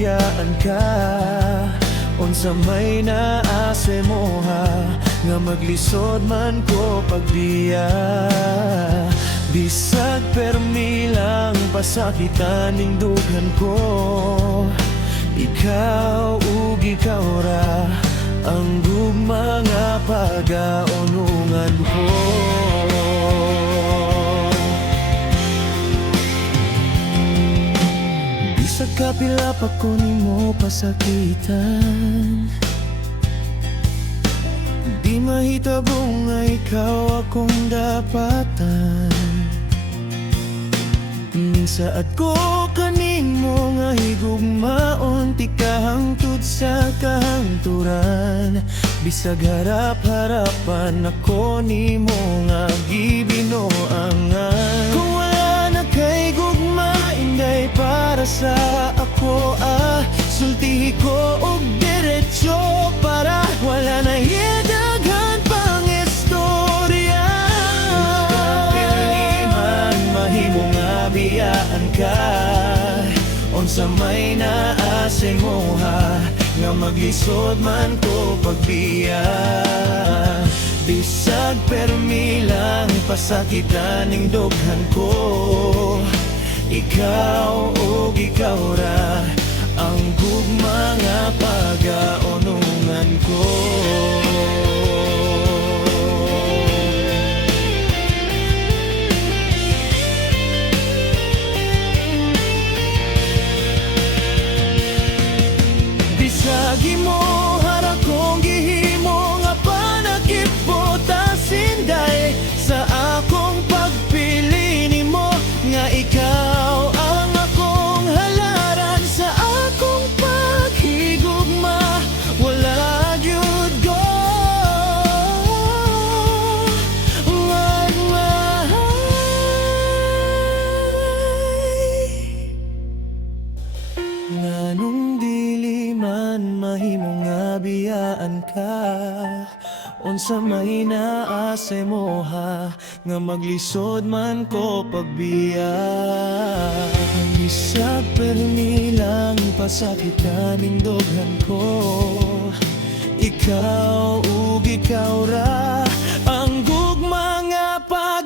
biyaan ka. Unsa may naase mo ha, nga maglisod man ko pagbiya. Bisag permi lang pasakitan ning dughan ko. Ikaw ug ikaw ra ang gugma nga pagaunungan ko. Bisag kapila pa ko nimo pasakitan, di mahitabo nga ikaw akong dapatan. Saad ko kanimo nga higugmaon, ti kahangtod sa kahangturan. Bisag harap-harapan ako nimo nga gibinoangan. Kung wala na kay gugma, inday para sa ako sultihi ko og diretso para wala na idaghan pang istorya. Piliman mahimo nga biyaan ka. Unsa may naase mo ha, nga maglisod man ko pagbiya. Bisag permi lang pasakitan ning dughan ko. Ikaw ug ikaw ra ang gugma nga pagaunungan ko. Bisagi mo hara kong gihimo nga panakiputasin day sa akong pagpili nimo, nga ikaw ang akong halaran sa akong paghigugma. Wala gyud ko nganong dili man mahimo nga biyaan ka. Unsa may naase mo ha, nga maglisod man ko pagbiya. Bisag permi lang pasakitan ning dughan ko. Ikaw ug ikaw ra ang gugma nga pag